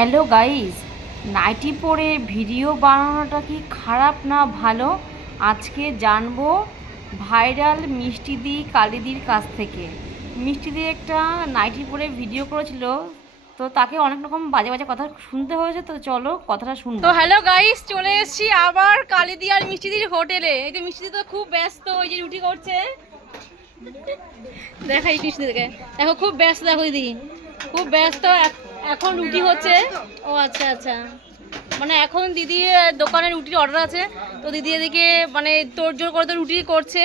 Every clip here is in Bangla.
হ্যালো গাইস, নাইটি পরে ভিডিও বানানোটা কি খারাপ না ভালো? আজকে জানব ভাইরাল মিষ্টিদি কালিদির কাছ থেকে। মিষ্টিদি একটা নাইটি পরে ভিডিও করেছিল, তো তাকে অনেক রকম বাজে বাজে কথা শুনতে হয়েছে, তো চলো কথাটা শুনব। তো হ্যালো গাইস, চলে এসেছি আবার কালিদি আর মিষ্টিদির হোটেলে। এই যে মিষ্টিদি তো খুব ব্যস্ত, ওই যে রুটি করছে। দেখাই মিষ্টিদিকে দেখো, খুব ব্যস্ত দেখো দিদি। খুব ব্যস্ত এখন রুটি হচ্ছে। ও আচ্ছা আচ্ছা। মানে এখন দিদি দোকানে রুটির অর্ডার আছে। তো দিদি এদিকে মানে তোড়জোড় করে তো রুটি করছে।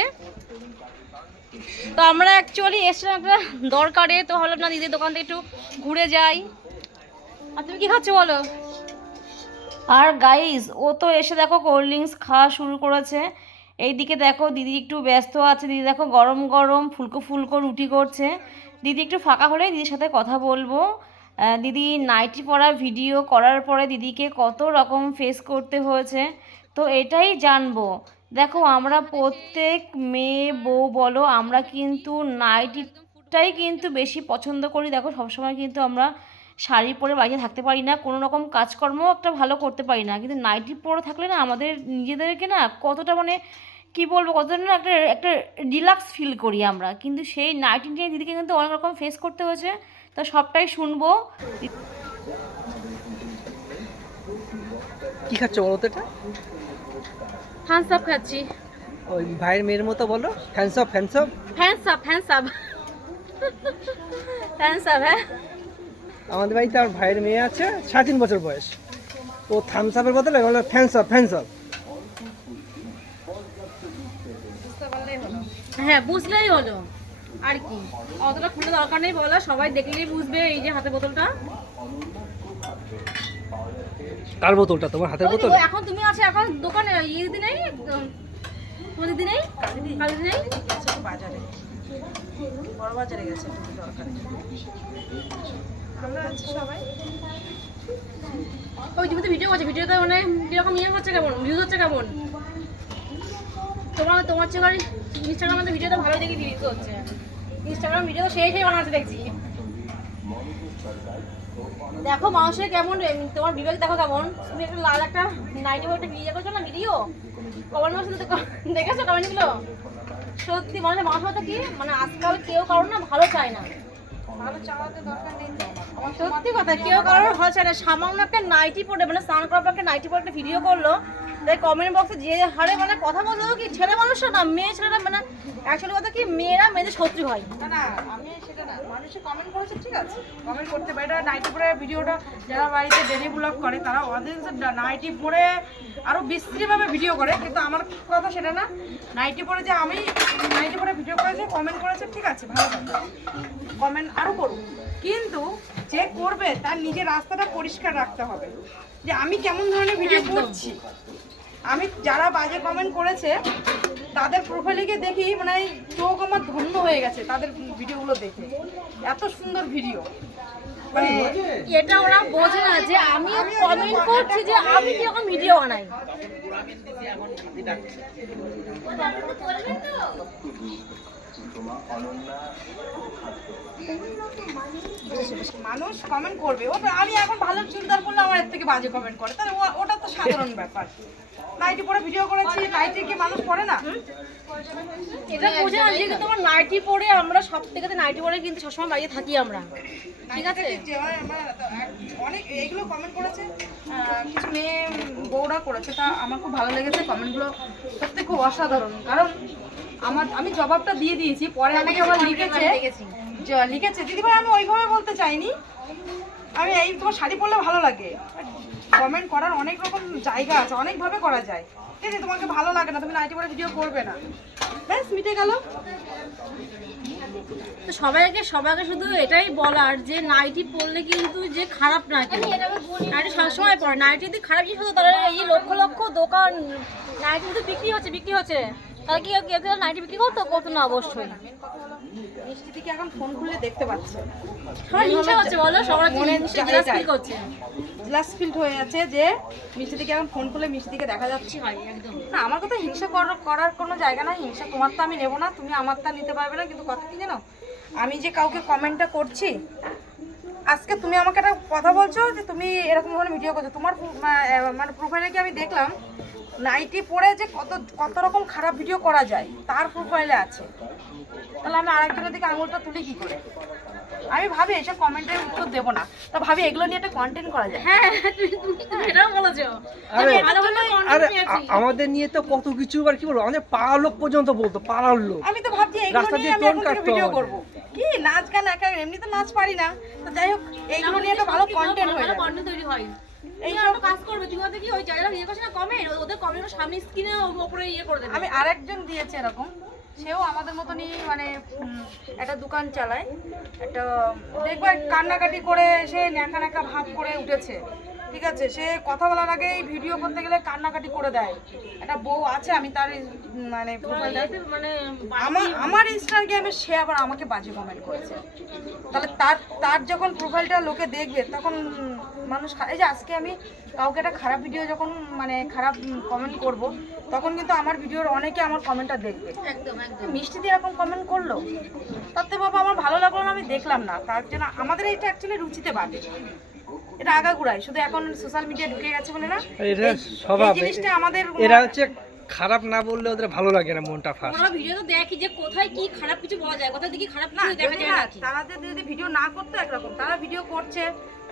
তো আমরা অ্যাকচুয়ালি এসেছিলাম একটা দরকারে। তো হলো না, দিদির দোকান থেকে একটু ঘুরে যাই। আর তুমি কি খাচ্ছ বলো? আর গাইস ও তো এসে দেখো কোল্ড ড্রিঙ্কস খাওয়া শুরু করেছে। এইদিকে দেখো দিদি একটু ব্যস্ত আছে। দিদি দেখো গরম গরম ফুলকো ফুলকো রুটি করছে। দিদি একটু ফাঁকা হলে দিদির সাথে কথা বলব। দিদি নাইটি পরা ভিডিও করার পরে দিদিকে কত রকম ফেস করতে হয়েছে, তো এটাই জানব। দেখো, আমরা প্রত্যেক মেয়ে, বউ বলো, আমরা কিন্তু নাইটিটাই কিন্তু বেশি পছন্দ করি। দেখো, সবসময় কিন্তু আমরা শাড়ি পরে বাড়িতে থাকতে পারি না, কোনো রকম কাজকর্ম একটা ভালো করতে পারি না। কিন্তু নাইটি পরে থাকলে না, আমাদের নিজেদেরকে না কতটা মানে কি বলব, কতটা না একটা একটা রিল্যাক্স ফিল করি আমরা। কিন্তু সেই নাইটি নিয়ে দিদিকে কিন্তু অনেক রকম ফেস করতে হয়েছে। তো সবটাই শুনব। কি খাচ্ছ বলো তো এটা? থামস আপ খাচ্ছি। ওই ভাইয়ের মেয়ের মতো বলো। Fans up fans up hands up hands up hands up হ্যাঁ। আমাদের বাড়িতে আমার ভাইয়ের মেয়ে আছে সাড়ে তিন বছর বয়স। ও থামস আপের বদলে বলো ফ্যান্স আপ ফ্যান্স আপ হ্যাঁ বুঝলেই হলো। আর কি? অতটা খুলে দরকার নেই বলা সবাই দেখলেই বুঝবে এই যে হাতে বোতলটা। কার বোতলটা? তোমার হাতের বোতল? এখন তুমি আছে এখন দোকানে ইয়ে দিদি নেই তোমার দিদি নেই কালী নেই বাজারে বড় বাজারে গেছে দরকারে আমরা আছি সবাই ওই তুমি তো ভিডিও করছ ভিডিওতে মানে কীরকম ইয়ে হচ্ছে কেমন ভিউজ হচ্ছে কেমন? তোমার তোমার চেয়ে ইনস্টাগ্রামে তো ভিডিওটা ভালো দেখে ভিউজ হচ্ছে ইনস্টাগ্রাম ভিডিও তো সেই সেই বানাচ্ছে দেখছি। দেখো মানুষের কেমন তোমার বিবেক দেখো কেমন। তুমি একটা লাল একটা নাইটি একটা ভিডিও করছ না ভিডিও কমেন্ট বক্সে তো দেখেছ কমেন্টগুলো সত্যি মানুষের মানুষ হয়তো কি? মানে আজকাল কেউ কারোর না ভালো চায় না। তো। সত্যি কথা কেউ কারোর ভালো চায় না। সামান্য একটা নাইটি পরে মানে স্নান করার পর একটা নাইটি পরে একটা ভিডিও করল তাই কমেন্ট বক্সে যে হারে মানে কথা বলতে কি ছেলে মানুষরা না মেয়ে ছেলেরা মানে অ্যাকচুয়ালি কথা কি মেয়েরা মেয়েদের শত্রু হয়। না না আমি সেটা না মানুষে কমেন্ট করেছে ঠিক আছে কমেন্ট করতে পারে। এটা নাইটি পরে ভিডিওটা যারা বাড়িতে ডেলি ব্লগ করে তারা অডিয়েন্সের নাইটি পরে আরও বিস্তৃতভাবে ভিডিও করে কিন্তু আমার কথা সেটা না। নাইটি পরে যে আমি নাইটি পরে ভিডিও করেছি কমেন্ট করেছে ঠিক আছে ভালো কথা। কমেন্ট আরও করুন। কিন্তু যে করবে তার নিজের রাস্তাটা পরিষ্কার রাখতে হবে। যে আমি কেমন ধরনের ভিডিও করছি? আমি যারা বাজে কমেন্ট করেছে তাদের প্রোফাইলে গিয়ে দেখি মানে চোখ আমার ধন্য হয়ে গেছে তাদের ভিডিওগুলো দেখে এত সুন্দর ভিডিও মানে এটা ওরা বোঝে না যে আমি কমেন্ট করছি যে আমি কীরকম ভিডিও বানাই মানুষ কমেন্ট করবে। ও আমি এখন ভালো চুড়িদার করলে আমার এর থেকে বাজে কমেন্ট করে। তাহলে ও- ওটা তো সাধারণ ব্যাপার। নাইটি পরে ভিডিও করেছি নাইটি কি মানুষ পড়ে না? এটা বোঝে না যে তোমার নাইটি পরে আমরা সব থেকে নাইটি পরে কিন্তু সবসময় বাড়িতে থাকি আমরা। ঠিক আছে? হয় অনেক এইগুলো কমেন্ট করেছে। কিছু মেয়ে বউরা করেছে। তা আমার খুব ভালো লেগেছে। কমেন্টগুলো সত্যি খুব অসাধারণ। কারণ আমার আমি জবাবটা দিয়ে দিয়েছি পরে আমাকে আবার লিখেছে। লিখেছে। দিদিভাই আমি ওইভাবে বলতে চাইনি। আমি এই তোমার শাড়ি পরলে ভালো লাগে। কমেন্ট করার অনেক রকম জায়গা আছে অনেকভাবে করা যায়। দিদি তোমাকে ভালো লাগে না তুমি নাইটি পরে ভিডিও করবে না। ব্যাস মিটে গেল। তো সবাইকে সবাইকে শুধু এটাই বলার যে নাইটি পরলে কিন্তু যে খারাপ না নাইটি সবসময় পরে। নাইটি যদি খারাপ জিনিস হতো তাহলে এই লক্ষ লক্ষ দোকান নাইটি শুধু বিক্রি হচ্ছে বিক্রি হচ্ছে। তাহলে কি কেউ নাইটি বিক্রি করতো? করতো না অবশ্যই। মিষ্টি দিকে এখন ফোন খুললে দেখতে পাচ্ছে। সবাই হিংসা হচ্ছে বলো। সবার জিনিসটা জায়গায়। ফিল করছে। গ্লাস ফিল্ড হয়ে আছে যে মিষ্টি এখন ফোন খুলে মিষ্টি দেখা যাচ্ছে। না আমার কথা হিংসা করার কোনো জায়গা না হিংসা তোমার তো আমি নেব না তুমি আমারটা নিতে পারবে না। কিন্তু কথা কি জানো? আমি যে কাউকে কমেন্টটা করছি আজকে তুমি আমাকে একটা কথা বলছো যে তুমি এরকম ধরনের ভিডিও করছ। তোমার মানে প্রোফাইলে কি আমি দেখলাম নাইটি পরে যে কত কত রকম খারাপ ভিডিও করা যায় তার প্রোফাইলে আছে। তাহলে আমি আরেকজনের দিকে আঙুলটা তুলি কি করে? আমি ভাবি এসব কমেন্টের উত্তর দেবো না। তো ভাবি এগুলো নিয়ে একটা কন্টেন্ট করা যায়। হ্যাঁ তুমি তুমি- তুমি এটাও বলেছ। আরে আমাদের নিয়ে তো কত কিছু আর কি বলব? আমাদের পাড়ার লোক পর্যন্ত বলতো পাড়ার লোক। আমি তো ভাবছি এইগুলো রাস্তা নিয়ে আমি এখন ভিডিও। করব। কি নাচ গান একা এমনি তো নাচ পারি না। তো যাই হোক এইগুলো নিয়ে একটা ভালো কন্টেন্ট হয়ে যাবে। কন্টেন্ট তৈরি হয়। কাজ করবে। তুমি ওদের কি ওই যারা ইয়ে করছে না কমে। ওদের সামনে স্ক্রিনে ওপরে ইয়ে করে দেবে। আমি আরেকজন দিয়েছে এরকম। সেও আমাদের মতনই মানে একটা দোকান চালায়। একটা দেখবে কান্নাকাটি করে সে ন্যাকা ন্যাকা ভাব করে উঠেছে। ঠিক আছে সে কথা বলার আগেই ভিডিও করতে গেলে কান্নাকাটি করে দেয়। একটা বউ আছে আমি তার মানে মানে আমার আমার ইনস্টাগ্রামে সে আবার আমাকে বাজে কমেন্ট করেছে। তাহলে তার তার যখন প্রোফাইলটা লোকে দেখবে তখন মানুষ এই যে আজকে আমি কাউকে একটা খারাপ ভিডিও যখন মানে খারাপ কমেন্ট করব তখন কিন্তু আমার ভিডিওর অনেকে আমার কমেন্টটা দেখবে। একদম একদম। মিষ্টি দিয়ে এরকম কমেন্ট করল? তাতে বাবা আমার ভালো লাগল না আমি দেখলাম না। তার জন্য আমাদের এটা অ্যাকচুয়ালি রুচিতে বাদে এটা আগাগুড়াই শুধু এখন সোশ্যাল মিডিয়া ঢুকে গেছে বলে না। এটা স্বভাব এই জিনিসটা আমাদের এরা হচ্ছে খারাপ না বললে ওদের ভালো লাগে না মনটা ফার্স্ট আমরা ভিডিও তো দেখি যে কোথায় কি খারাপ কিছু বলা যায় কোথায় দেখি খারাপ না কিছু দেখা যায় না তারা যদি যদি ভিডিও না করতে একরকম তারা ভিডিও করছে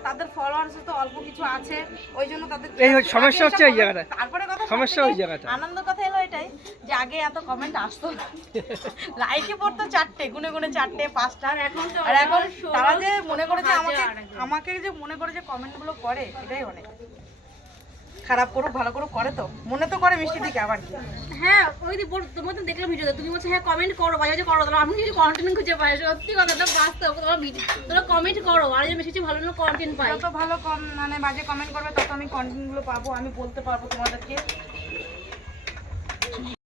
তাদের ফলোয়ার্স তো অল্প কিছু আছে ওই জন্য তাদের এই সমস্যা হচ্ছে এই জায়গাটা। তারপরে কথা সমস্যা ওই জায়গাটা। আনন্দ কথা এলো এটাই যে আগে এত কমেন্ট আসতো না। লাইকে পড়তো চারটে গুনে গুনে চারটে পাঁচটা। এখন এখন আর এখন তারা যে মনে করে যে আমাকে আমাকে যে মনে করে যে কমেন্টগুলো করে এটাই অনেক। খারাপ করুক ভালো করুক করে তো। মনে তো করে মিষ্টি দিকে আবার কি। হ্যাঁ ওই যে বল- তোমার তো দেখলাম ভিডিওতে তুমি বলছো হ্যাঁ কমেন্ট করো মাঝে মাঝে করো। তাহলে আমি কিছু কন্টেন্ট খুঁজে পাই। সত্যি কথা তো বাস্তব। তোমরা ভিডিও তোমরা কমেন্ট করো। আর যে বেশি ভালো ভালো কন্টেন্ট পাই। যত ভালো কম মানে বাজে কমেন্ট করবে তত আমি কন্টেন্টগুলো পাবো আমি বলতে পারব তোমাদেরকে।